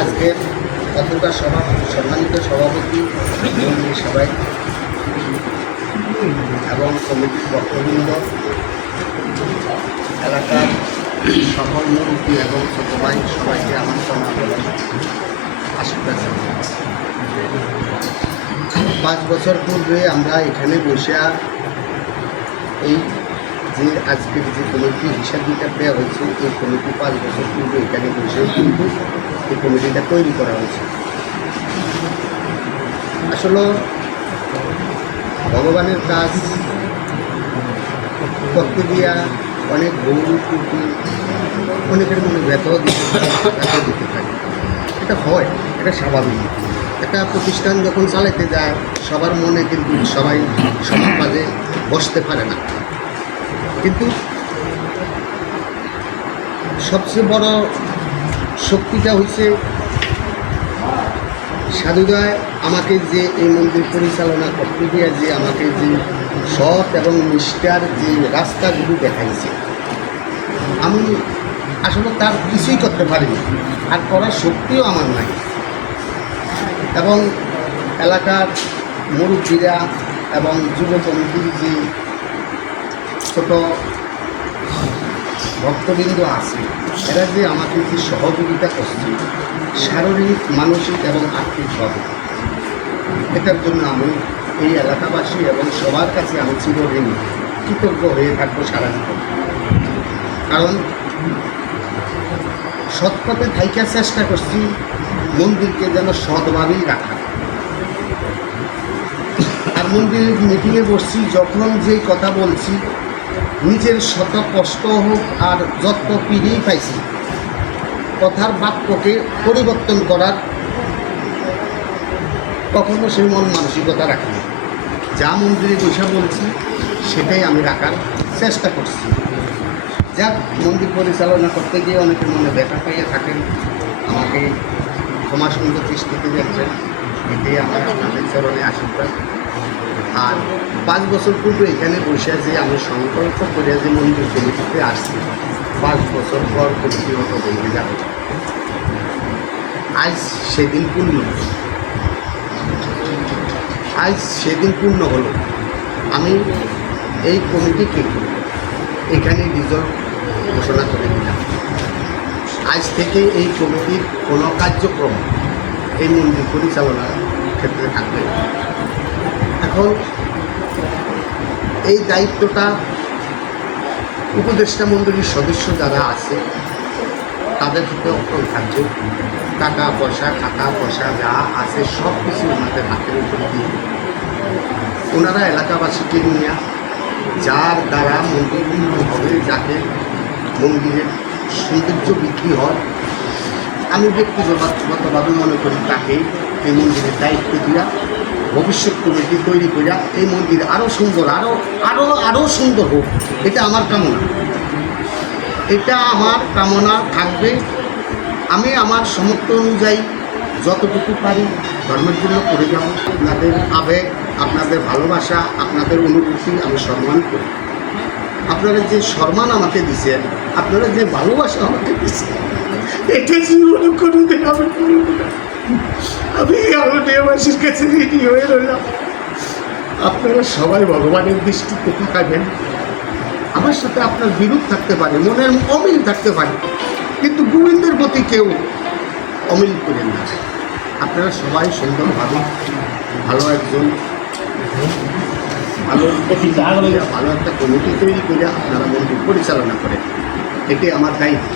আজকের পত্রিকা সভা সম্মানিত সভাপতি সবাই এবং কমিটির বক্তবৃন্দ, এলাকার সকল মুরব্বী এবং ছোট ভাই সবাইকে আমার আশীর্বাদ। 5 বছর পূর্বে আমরা এখানে বসে এই যে আজকের যে কমিটি হিসাব নিকাশ দেওয়া হয়েছে, এই কমিটি 5 বছর পূর্বে এখানে বসে কিন্তু এই কমিটিটা তৈরি করা হয়েছে। আসলে ভগবানের কাজ করতে গিয়া অনেক ভুল ত্রুটি অনেকের মনে ব্যথাও দিতে থাকে। এটা হয়, এটা স্বাভাবিক। একটা প্রতিষ্ঠান যখন চালাতে যায় সবার মনে কিন্তু সবাই সবার কাজে বসতে পারে না। কিন্তু সবচেয়ে বড় শক্তিটা হচ্ছে সাধুদয় আমাকে যে এই মন্দির পরিচালনা করতে গিয়ে যে আমাকে যে সৎ এবং নিষ্ঠার যে রাস্তাগুলো দেখাইছে, আমি আসলে তার কিছুই করতে পারিনি, আর করার শক্তিও আমার নাই। এবং এলাকার মুরব্বীরা এবং যুব কমিটির যে ছোট ভক্তবৃন্দ আছে, এরা যে আমাকে যে সহযোগিতা করছে শারীরিক, মানসিক এবং আর্থিকভাবে, এটার জন্য আমি এই এলাকাবাসী এবং সবার কাছে আমি চিরঋণ কৃতজ্ঞ হয়ে থাকবো সারা জীবন। কারণ সৎ পথে থাইকার চেষ্টা করছি মন্দিরকে যেন সৎভাবেই রাখা। আর মন্দিরের মিটিংয়ে বসছি, যখন যেই কথা বলছি নিজের শত কষ্ট হোক আর যত পিড়েই পাইছি, কথার বাক্যকে পরিবর্তন করার কখনো সেই মন মানসিকতা রাখি। যা মন্দিরে বসে বলছি সেটাই আমি রাখার চেষ্টা করছি। যাক, মন্দির পরিচালনা করতে গিয়ে অনেকের মনে ব্যথা পাইয়া থাকেন, আমাকে ক্ষমা সুন্দর দৃষ্টিতে দেখবেন, এটাই আমার আপনাদের চরণে আশীর্বাদ। আর 5 বছর পূর্বে এখানে বসে যে আমি সংকল্প করে যে মন্দির কমিটিতে আসছি, 5 বছর পর কমিটি মতো ভেঙে যাবে। আজ সেদিন পূর্ণ হলো। আমি এই কমিটিকে এখানে রিজলভ ঘোষণা করে দিলাম। আজ থেকে এই কমিটির কোনো কার্যক্রম এই মন্দির পরিচালনার ক্ষেত্রে থাকবে। এখন এই দায়িত্বটা উপদেষ্টা মণ্ডলীর সদস্য যারা আছে তাদের হাতে অর্পণ থাকবে। টাকা পয়সা, খাতা পয়সা যা আছে সব কিছু ওনাদের হাতের উপরে দিয়ে ওনারা এলাকাবাসীকে নিয়ে যার দ্বারা মন্দির পূর্ণ হবে, যাকে মন্দিরের সৌন্দর্য বিক্রি হয়, আমি ব্যক্তিগতভাবে মনে করি তাকে এই মন্দিরের দায়িত্ব দিয়া ভবিষ্যৎ কমিটি তৈরি করিয়া এই মন্দির আরও সুন্দর, আরও সুন্দর হোক, এটা আমার কামনা। এটা আমার কামনা থাকবে। আমি আমার সামর্থ্য অনুযায়ী যতটুকু পারি ধর্মের জন্য করে যাব। আপনাদের আবেগ, আপনাদের ভালোবাসা, আপনাদের অনুভূতি আমি সম্মান করি। আপনারা যে সম্মান আমাকে দিচ্ছেন, আপনারা যে ভালোবাসা আমাকে দিচ্ছেন, এটা জীবনে কোনোদিন আমি করব না। আমি আলোটিয়াবাসীর কাছে ঋণী হয়ে রইলাম। আপনারা সবাই ভগবানের দৃষ্টিতে তাকাবেন। আমার সাথে আপনার বিরোধ থাকতে পারে, মনের অমিল থাকতে পারে, কিন্তু গোবিন্দের প্রতি কেউ অমিল করেন না। আপনারা সবাই সুন্দরভাবে ভালো একটা কমিটি তৈরি করে আপনারা মন্দির পরিচালনা করেন, এটি আমার দায়িত্ব।